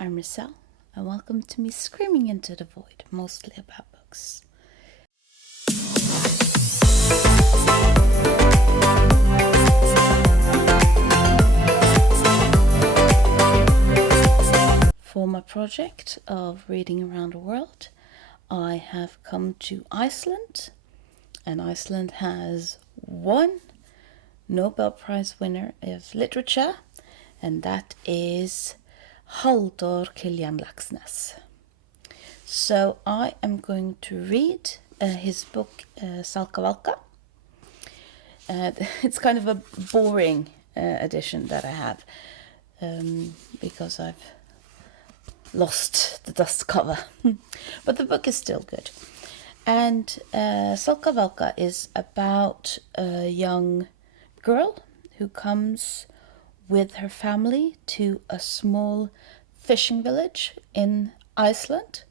I'm Marcel, and welcome to me screaming into the void, mostly about books. For my project of reading around the world, I have come to Iceland, and Iceland has one Nobel Prize winner of literature, and that is Halldór Laxness. So I am going to read his book Salka Valka. It's kind of a boring edition that I have because I've lost the dust cover. But the book is still good. And Salka Valka is about a young girl who comes with her family to a small fishing village in Iceland,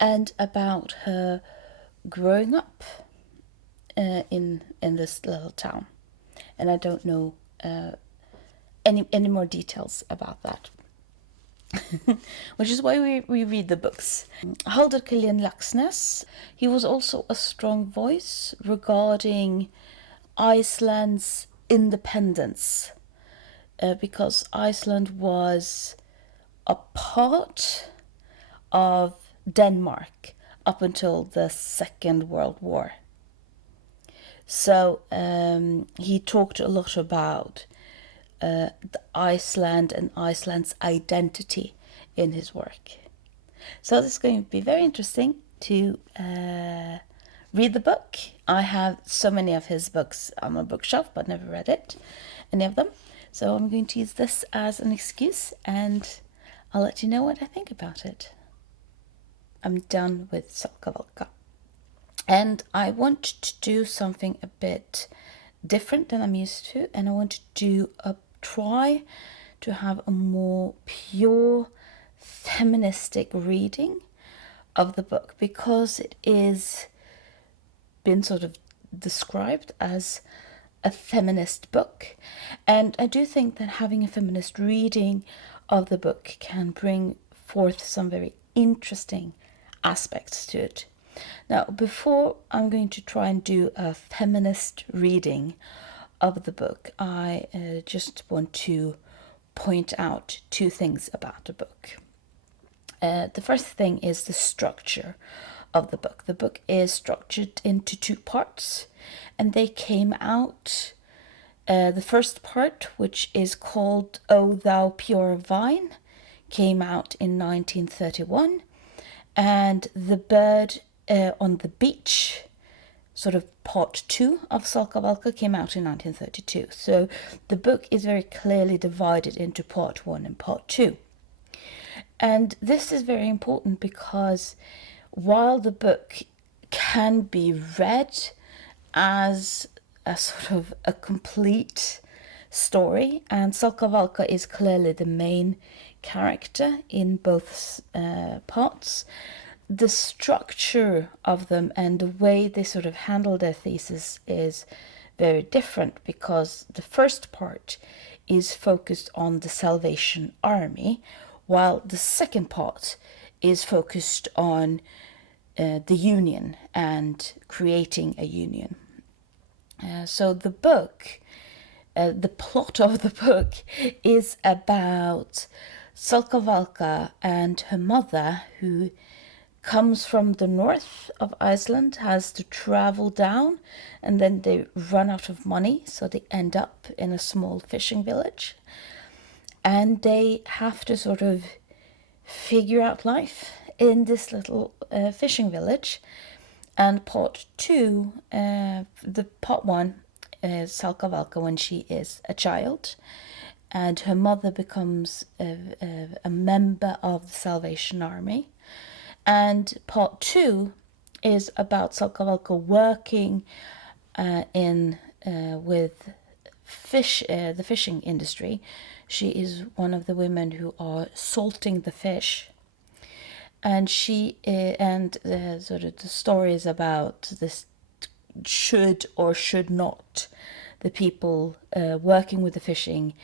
and about her growing up in this little town. And I don't know any more details about that. Which is why we read the books. Halldór Laxness, he was also a strong voice regarding Iceland's independence, because Iceland was a part of Denmark up until the Second World War. So he talked a lot about Iceland and Iceland's identity in his work. So this is going to be very interesting to read the book. I have so many of his books on my bookshelf, but never read any of them. So I'm going to use this as an excuse, and I'll let you know what I think about it. I'm done with Salka Valka. And I want to do something a bit different than I'm used to, and I want to try to have a more pure feministic reading of the book, because it is been sort of described as a feminist book, and I do think that having a feminist reading of the book can bring forth some very interesting aspects to it. Now, before I'm going to try and do a feminist reading of the book, I just want to point out two things about the book. The first thing is the structure of the book. The book is structured into two parts, and they came out. The first part, which is called O Thou Pure Vine, came out in 1931, and The Bird on the Beach, sort of part 2 of Salka Valka, came out in 1932. So the book is very clearly divided into part 1 and part 2. And this is very important because while the book can be read as a sort of a complete story, and Salka Valka is clearly the main character in both parts, the structure of them and the way they sort of handle their thesis is very different, because the first part is focused on the Salvation Army, while the second part is focused on the Union and creating a union. So the book, the plot of the book is about Salka Valka and her mother, who comes from the north of Iceland, has to travel down, and then they run out of money, so they end up in a small fishing village. And they have to sort of figure out life in this little fishing village. And part 2, the part 1 is Salka Valka when she is a child, and her mother becomes a member of the Salvation Army. And part 2 is about Salka Valka working with the fishing industry. She is one of the women who are salting the fish, and sort of the story is about this should or should not the people working with the fishing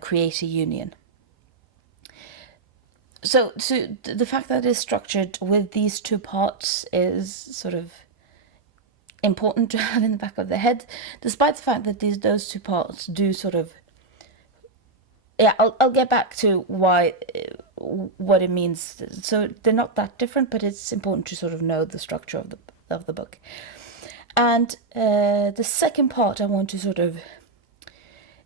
create a union. So the fact that it's structured with these two parts is sort of important to have in the back of the head, despite the fact that those two parts do sort of, yeah, I'll get back to why, what it means. So they're not that different, but it's important to sort of know the structure of the book. And the second part I want to sort of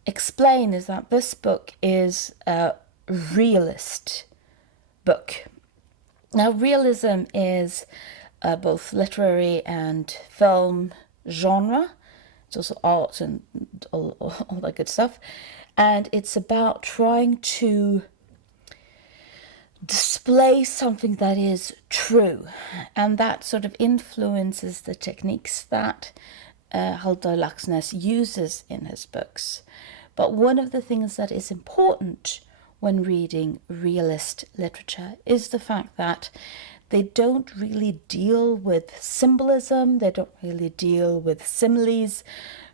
explain is that this book is a realist book. Now, realism is both literary and film genre. It's also art and all that good stuff. And it's about trying to display something that is true. And that sort of influences the techniques that Halldór Laxness uses in his books. But one of the things that is important when reading realist literature is the fact that they don't really deal with symbolism, they don't really deal with similes,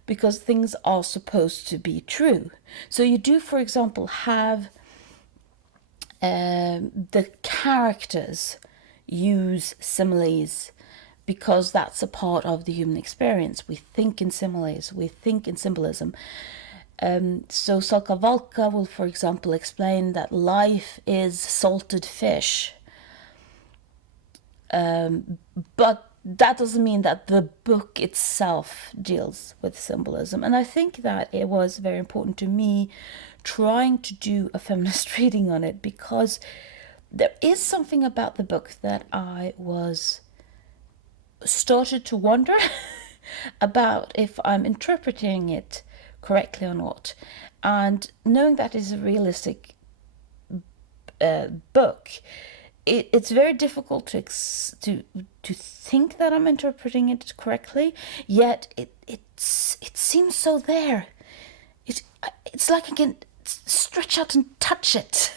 because things are supposed to be true. So you do, for example, have the characters use similes because that's a part of the human experience. We think in similes, we think in symbolism. So Salka Valka will, for example, explain that life is salted fish. But that doesn't mean that the book itself deals with symbolism. And I think that it was very important to me trying to do a feminist reading on it, because there is something about the book that I started to wonder about if I'm interpreting it correctly or not. And knowing that it's a realistic book, it's very difficult to think that I'm interpreting it correctly. Yet it seems so there. It's like I can stretch out and touch it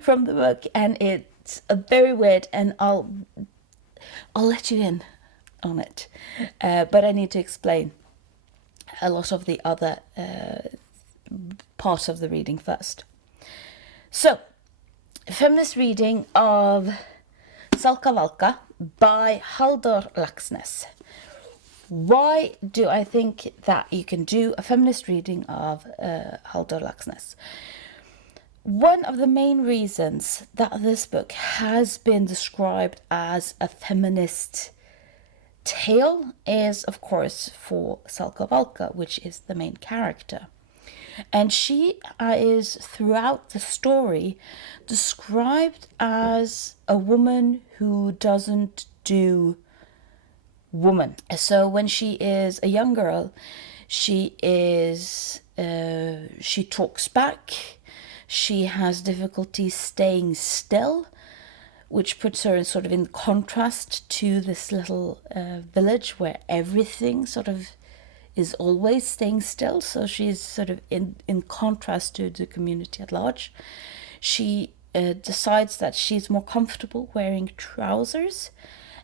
from the book, and it's very weird. And I'll let you in on it, but I need to explain a lot of the other part of the reading first. So, feminist reading of Salka Valka by Halldór Laxness. Why do I think that you can do a feminist reading of Halldór Laxness? One of the main reasons that this book has been described as a feminist tale is, of course, for Salka Valka, which is the main character. And she is, throughout the story, described as a woman who doesn't do woman. So when she is a young girl, she talks back, she has difficulty staying still, which puts her in contrast to this little village where everything sort of is always staying still. So she's sort of in contrast to the community at large. She decides that she's more comfortable wearing trousers,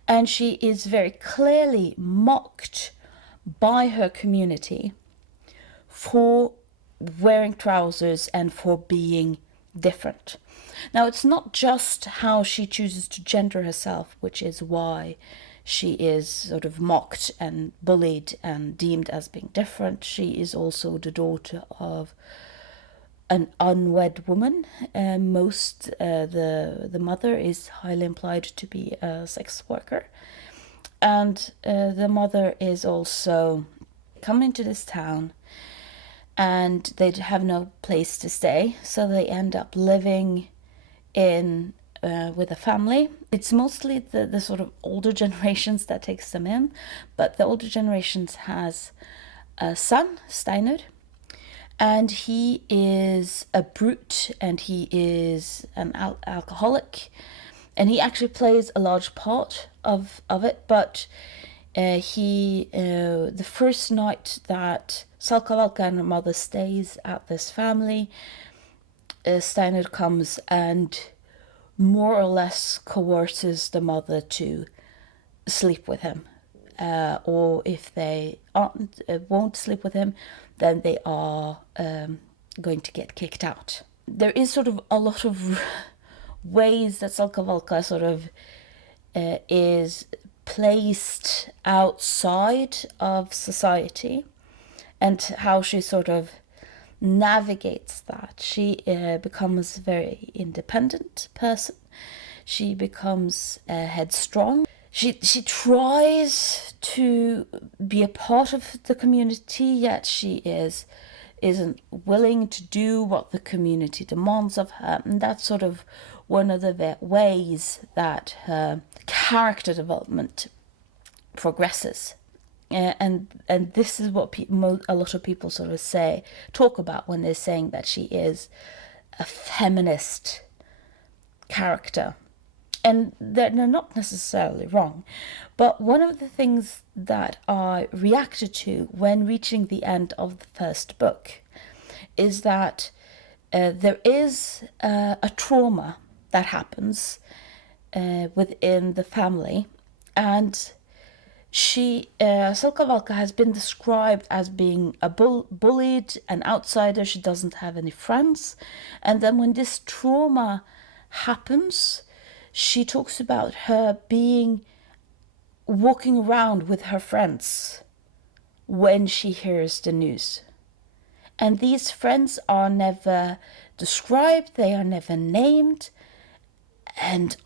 and she is very clearly mocked by her community for wearing trousers and for being different. Now, it's not just how she chooses to gender herself, which is why she is sort of mocked and bullied and deemed as being different. She is also the daughter of an unwed woman. The mother is highly implied to be a sex worker. And the mother is also coming to this town, and they have no place to stay, so they end up living in with a family. It's mostly the sort of older generations that takes them in, but the older generations has a son, Steinar, and he is a brute, and he is an alcoholic, and he actually plays a large part of it. But the first night that Salka Valka and her mother stays at this family, Steinar comes and more or less coerces the mother to sleep with him. Or if they won't sleep with him, then they are going to get kicked out. There is sort of a lot of ways that Salka Valka sort of is placed outside of society, and how she sort of navigates that. She becomes a very independent person. She becomes headstrong. She tries to be a part of the community, yet she isn't willing to do what the community demands of her. And that's sort of one of the ways that her character development progresses. And this is what a lot of people sort of talk about when they're saying that she is a feminist character. And they're not necessarily wrong. But one of the things that I reacted to when reaching the end of the first book is that there is a trauma that happens within the family, and Salka Valka has been described as being a bullied, an outsider. She doesn't have any friends, and then when this trauma happens, she talks about her walking around with her friends when she hears the news. And these friends are never described, they are never named. And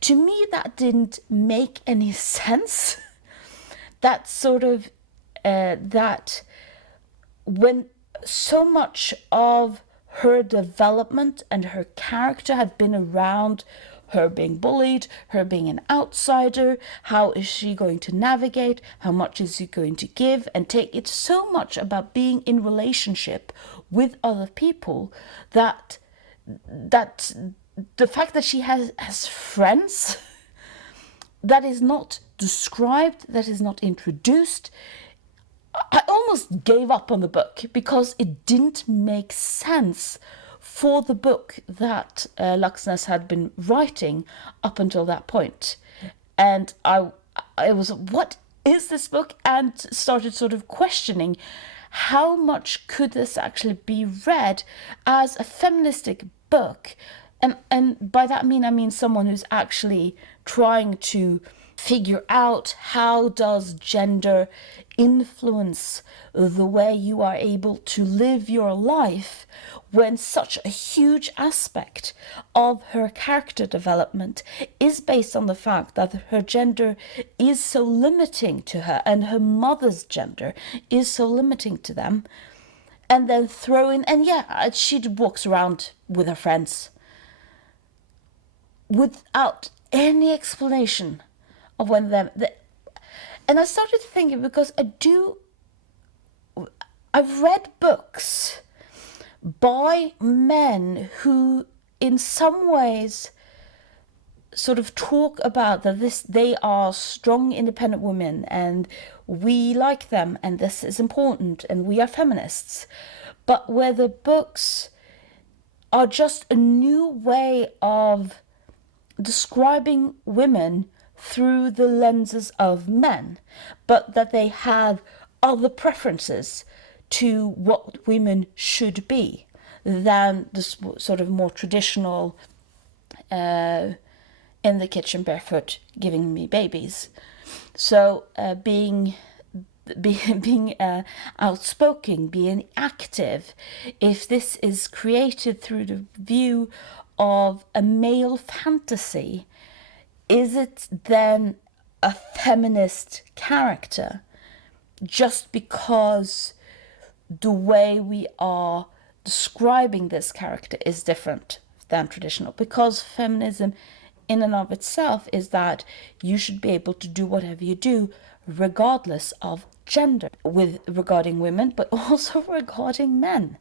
to me, that didn't make any sense. That sort of, that when so much of her development and her character had been around her being bullied, her being an outsider, how is she going to navigate, how much is she going to give and take. It's so much about being in relationship with other people that the fact that she has friends that is not described, that is not introduced, I almost gave up on the book because it didn't make sense for the book that Laxness had been writing up until that point. And I was, what is this book? And started sort of questioning how much could this actually be read as a feministic book. And by that I mean someone who's actually trying to figure out how does gender influence the way you are able to live your life, when such a huge aspect of her character development is based on the fact that her gender is so limiting to her and her mother's gender is so limiting to them. And then she walks around with her friends without any explanation of when and I started thinking, because I've read books by men who in some ways sort of talk about that they are strong, independent women and we like them and this is important and we are feminists, but where the books are just a new way of describing women through the lenses of men, but that they have other preferences to what women should be than the sort of more traditional in the kitchen barefoot giving me babies. So being outspoken, being active, if this is created through the view of a male fantasy, is it then a feminist character just because the way we are describing this character is different than traditional? Because feminism in and of itself is that you should be able to do whatever you do regardless of gender, regarding women but also regarding men.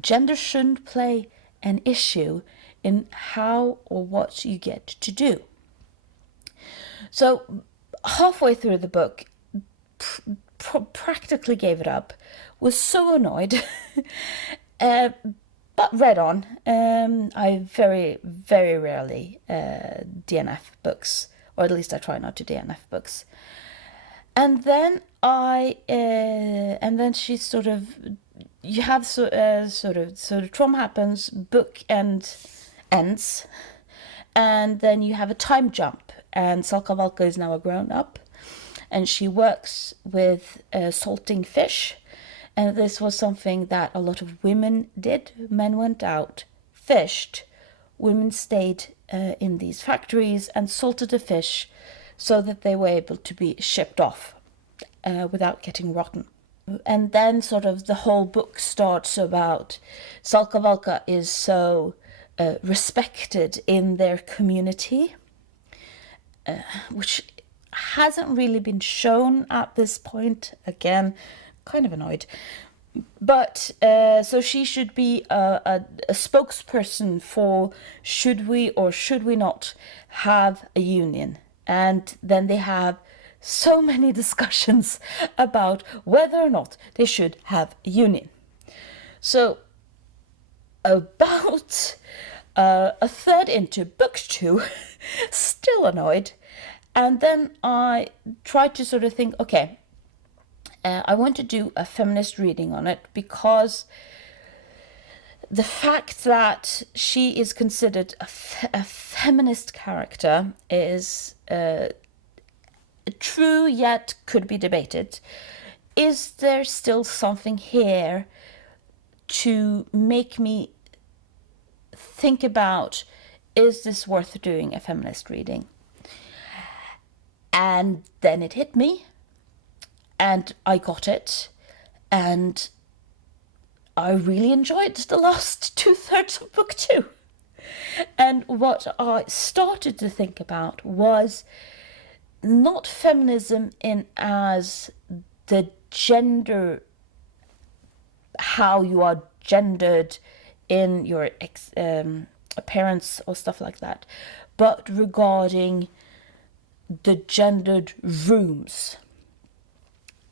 Gender shouldn't play an issue in how or what you get to do. So halfway through the book, practically gave it up, was so annoyed, but read on. I very, very rarely DNF books, or at least I try not to DNF books. And then she sort of you have so the trauma happens, book ends, and then you have a time jump, and Salka Valka is now a grown up, and she works with salting fish, and this was something that a lot of women did. Men went out, fished, women stayed in these factories and salted the fish so that they were able to be shipped off without getting rotten. And then sort of the whole book starts about Salka Valka is so respected in their community, which hasn't really been shown at this point. Again, kind of annoyed. But so she should be a spokesperson for should we or should we not have a union. And then they have so many discussions about whether or not they should have a union. So about a third into book 2, still annoyed. And then I tried to sort of think, okay, I want to do a feminist reading on it, because the fact that she is considered a feminist character is true, yet could be debated. Is there still something here to make me think about, is this worth doing a feminist reading? And then it hit me, and I got it, and I really enjoyed the last 2/3 of book 2. And what I started to think about was not feminism in as the gender, how you are gendered in your appearance or stuff like that, but regarding the gendered rooms.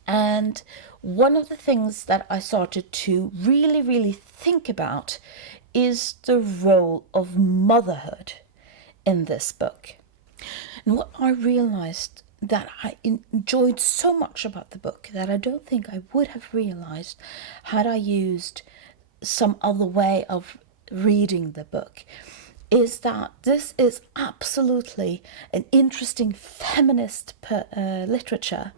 And one of the things that I started to really think about is the role of motherhood in this book. And what I realized that I enjoyed so much about the book that I don't think I would have realized had I used some other way of reading the book, is that this is absolutely an interesting feminist literature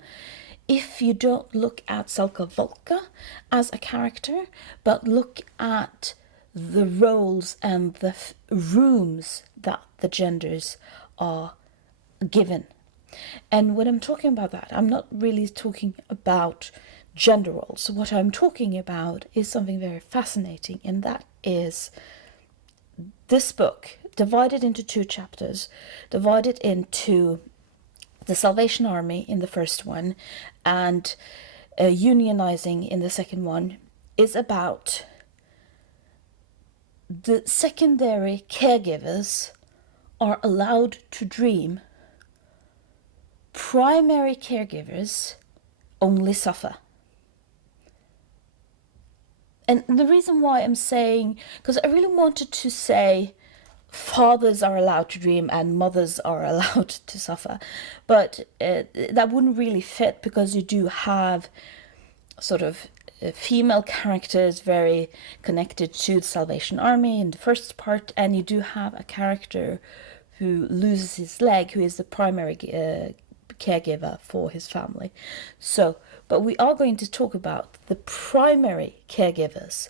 if you don't look at Salka Valka as a character, but look at the roles and the rooms that the genders are given. And when I'm talking about that, I'm not really talking about gender roles. What I'm talking about is something very fascinating, and that is this book divided into 2 chapters, divided into the Salvation Army in the first one and unionizing in the second one, is about the secondary caregivers are allowed to dream. Primary caregivers only suffer. And the reason why I'm saying, because I really wanted to say fathers are allowed to dream and mothers are allowed to suffer, but that wouldn't really fit, because you do have sort of female characters very connected to the Salvation Army in the first part, and you do have a character who loses his leg, who is the primary caregiver for his family. So, but we are going to talk about the primary caregivers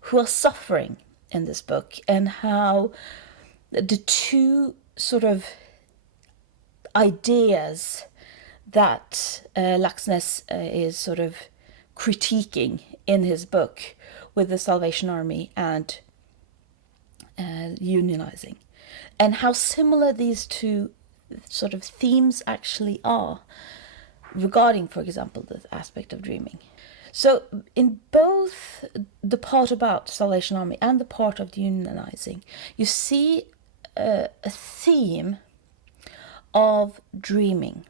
who are suffering in this book, and how the 2 sort of ideas that Laxness is sort of critiquing in his book with the Salvation Army and unionizing, and how similar these 2 sort of themes actually are regarding, for example, the aspect of dreaming. So in both the part about the Salvation Army and the part of the unionizing, you see a theme of dreaming.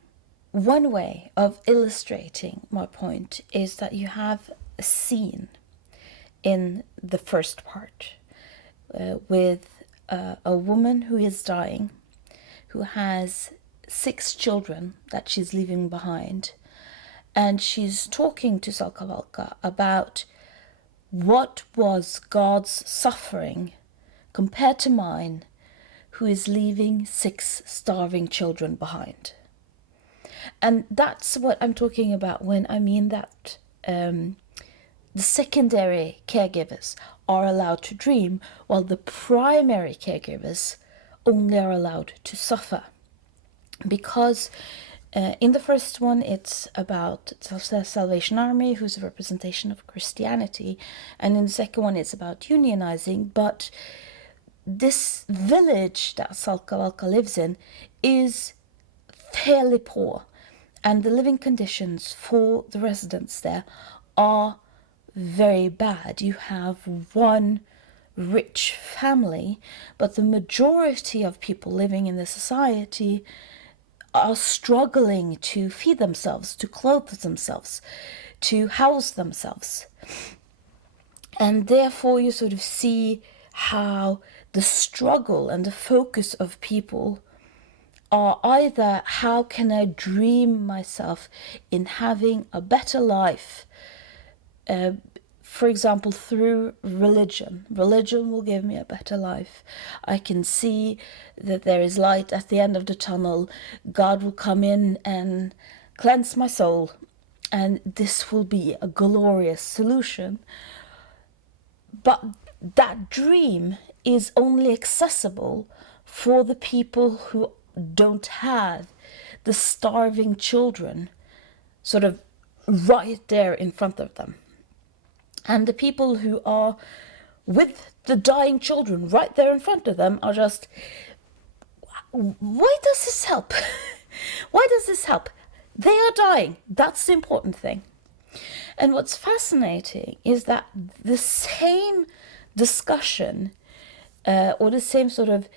One way of illustrating my point is that you have a scene in the first part with a woman who is dying, who has 6 children that she's leaving behind, and she's talking to Salka Valka about what was God's suffering compared to mine, who is leaving 6 starving children behind? And that's what I'm talking about when I mean that the secondary caregivers are allowed to dream, while the primary caregivers only are allowed to suffer. Because in the first one, it's about the Salvation Army, who's a representation of Christianity. And in the second one, it's about unionizing. But this village that Salka Valka lives in is fairly poor. And the living conditions for the residents there are very bad. You have one rich family, but the majority of people living in the society are struggling to feed themselves, to clothe themselves, to house themselves. And therefore you sort of see how the struggle and the focus of people are either how can I dream myself in having a better life, for example, through religion. Religion will give me a better life. I can see that there is light at the end of the tunnel. God will come in and cleanse my soul, and this will be a glorious solution. But that dream is only accessible for the people who don't have the starving children sort of right there in front of them. And the people who are with the dying children right there in front of them are just, why does this help? Why does this help? They are dying. That's the important thing. And what's fascinating is that the same discussion, or the same sort of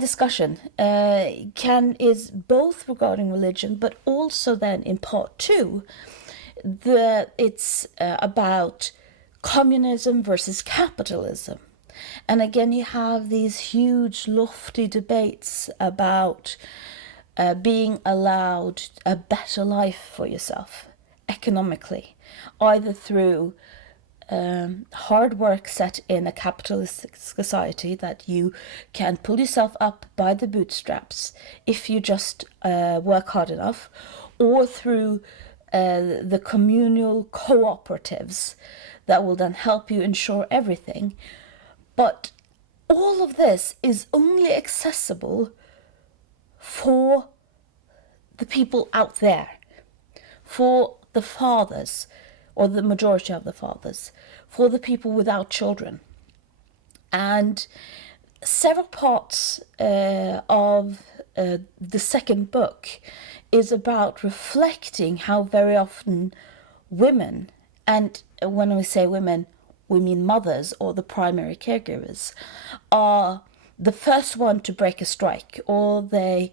discussion is both regarding religion, but also then in part 2, it's about communism versus capitalism. And again, you have these huge, lofty debates about being allowed a better life for yourself economically, either through hard work set in a capitalistic society that you can pull yourself up by the bootstraps if you just work hard enough, or through the communal cooperatives that will then help you ensure everything. But all of this is only accessible for the people out there, for the fathers, or the majority of the fathers, for the people without children. And several parts of the second book is about reflecting how very often women, and when we say women, we mean mothers or the primary caregivers, are the first one to break a strike, or they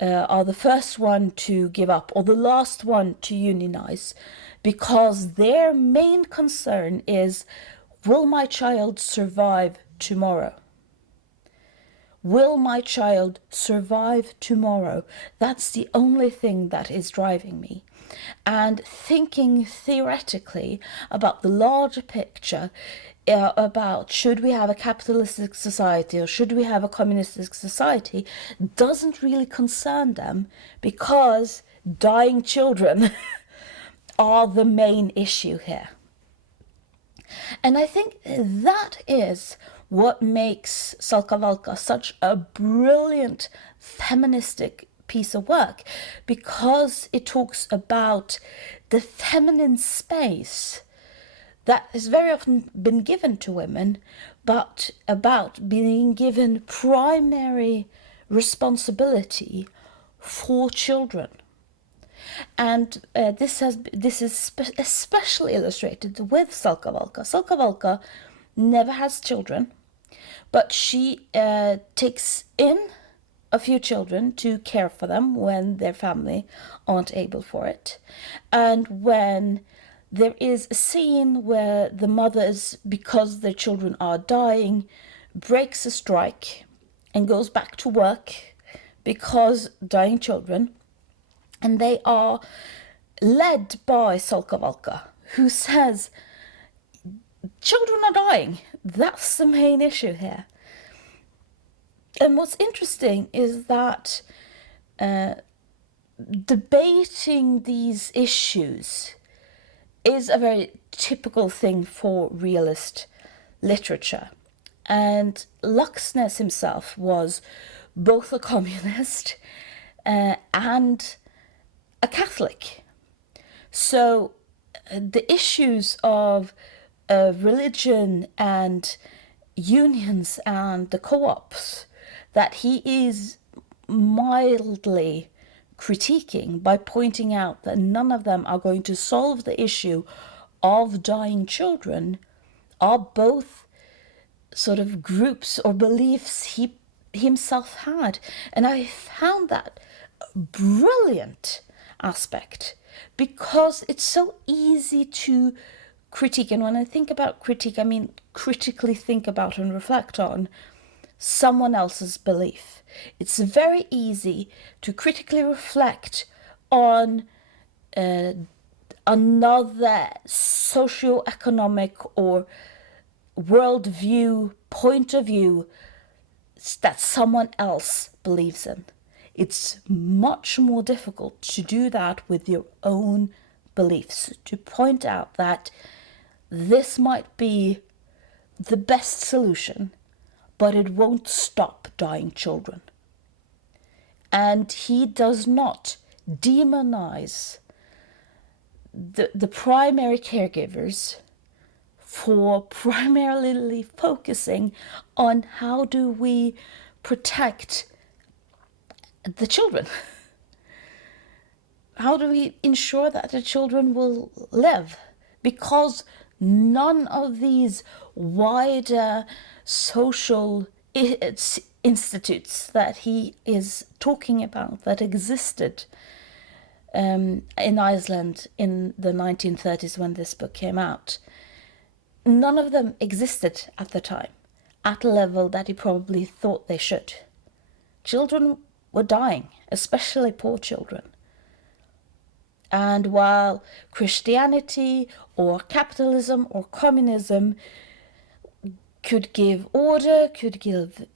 are the first one to give up, or the last one to unionize, because their main concern is, will my child survive tomorrow? Will my child survive tomorrow? That's the only thing that is driving me. And thinking theoretically about the larger picture, about should we have a capitalistic society or should we have a communistic society, doesn't really concern them, because dying children are the issue here. And I think that is what makes Salka Valka such a brilliant feministic piece of work, because it talks about the feminine space that has very often been given to women, but about being given primary responsibility for children. And this is especially illustrated with Salka Valka. Salka Valka never has children, but she takes in a few children to care for them when their family aren't able for it. And when there is a scene where the mothers, because their children are dying, breaks a strike and goes back to work because dying children, and they are led by Salka Valka, who says children are dying. That's the main issue here. And what's interesting is that debating these issues is a very typical thing for realist literature. And Laxness himself was both a communist and a Catholic. So the issues of religion and unions and the co-ops that he is mildly critiquing by pointing out that none of them are going to solve the issue of dying children are both sort of groups or beliefs he himself had. And I found that a brilliant aspect because it's so easy to critique. And when I think about critique, I mean critically think about and reflect on someone else's belief. It's very easy to critically reflect on another socio-economic or worldview, point of view that someone else believes in. It's much more difficult to do that with your own beliefs, to point out that this might be the best solution, but it won't stop dying children. And he does not demonize the primary caregivers for primarily focusing on how do we protect the children. How do we ensure that the children will live? Because none of these wider social institutes that he is talking about that existed in Iceland in the 1930s when this book came out, none of them existed at the time at a level that he probably thought they should. Children were dying, especially poor children. And while Christianity or capitalism or communism could give order, could give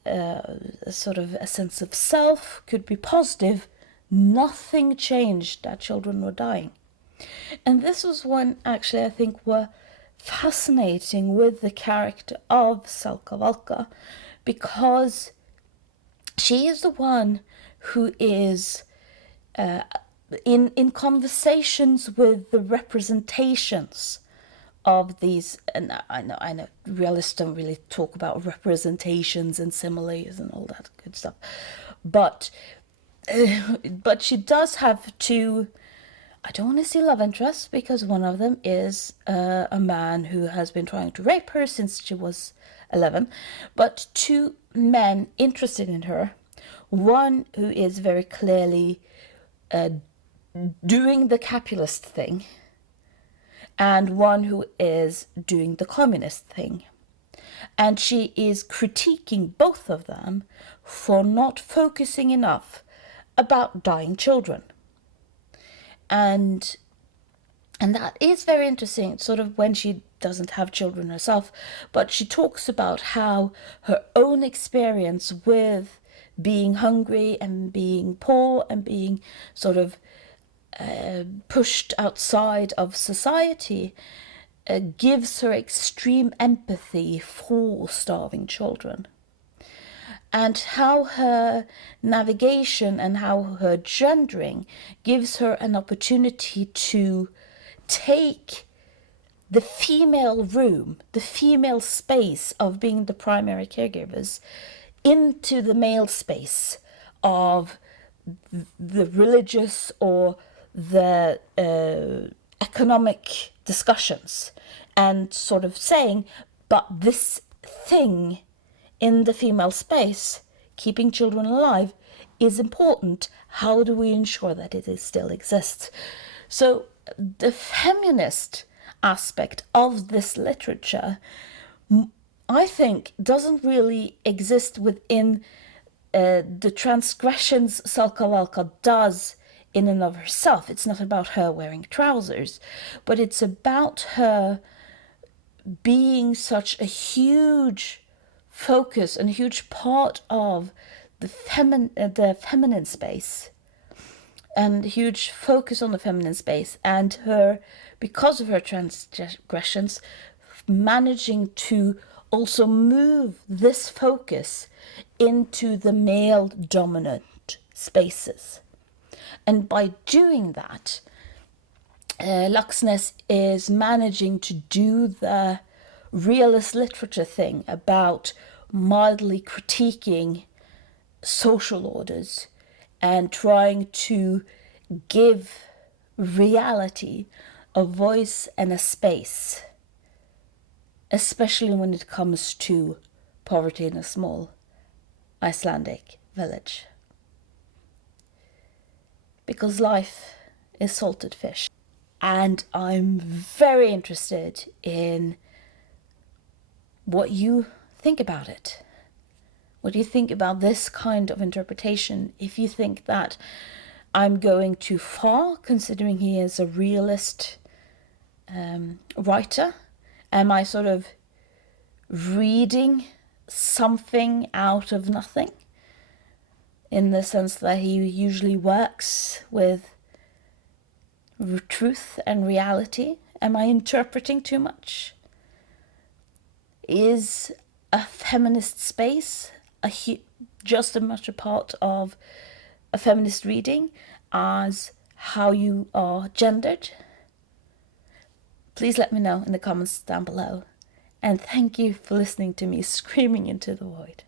sort of a sense of self, could be positive, nothing changed that children were dying. And this was one actually I think were fascinating with the character of Salka Valka, because she is the one who is in conversations with the representations of these, and I know realists don't really talk about representations and similes and all that good stuff, but she does have two, I don't want to say love interests, because one of them is a man who has been trying to rape her since she was 11, but two men interested in her. One who is very clearly doing the capitalist thing, and one who is doing the communist thing. And she is critiquing both of them for not focusing enough about dying children. And that is very interesting, sort of when she doesn't have children herself, but she talks about how her own experience with being hungry and being poor and being sort of pushed outside of society gives her extreme empathy for starving children. And how her navigation and how her gendering gives her an opportunity to take the female room, the female space of being the primary caregivers, into the male space of the religious or the economic discussions, and sort of saying, but this thing in the female space, keeping children alive, is important. How do we ensure that it still exists? So the feminist aspect of this literature, I think, doesn't really exist within the transgressions Salka Valka does in and of herself. It's not about her wearing trousers, but it's about her being such a huge focus and a huge part of the feminine space, and a huge focus on the feminine space, and her, because of her transgressions, managing to also move this focus into the male dominant spaces. And by doing that, Laxness is managing to do the realist literature thing about mildly critiquing social orders and trying to give reality a voice and a space, especially when it comes to poverty in a small Icelandic village. Because life is salted fish. And I'm very interested in what you think about it. What do you think about this kind of interpretation? If you think that I'm going too far, considering he is a realist writer, am I sort of reading something out of nothing? In the sense that he usually works with truth and reality. Am I interpreting too much? Is a feminist space just as much a part of a feminist reading as how you are gendered? Please let me know in the comments down below. And thank you for listening to me screaming into the void.